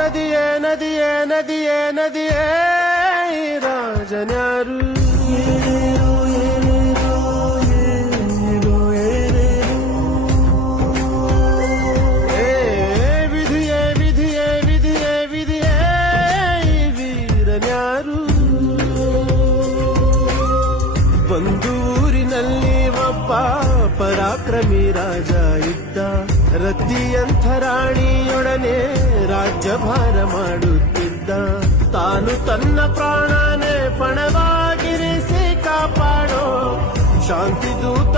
ನದಿಯೇ ನದಿಯೇ ನದಿಯೇ ನದಿಯೇ ಈ ರಾಜನ್ಯಾರು ವಿಧಿಯೇ ವಿಧಿಯೇ ವಿಧಿಯೇ ವಿಧಿಯೇ ಈ ವೀರನ್ಯಾರು ಒಂದು ಊರಿನಲ್ಲಿ ಒಬ್ಬ ಪರಾಕ್ರಮಿ ರಾಜ ಇದ್ದ ರತಿಯಂಥ ರಾಣಿಯೊಡನೆ ರಾಜ್ಯಭಾರ ಮಾಡುತ್ತಿದ್ದ ತಾನು ತನ್ನ ಪ್ರಾಣನೇ ಪಣವಾಗಿರಿಸಿ ಕಾಪಾಡೋ ಶಾಂತಿ ದೂತ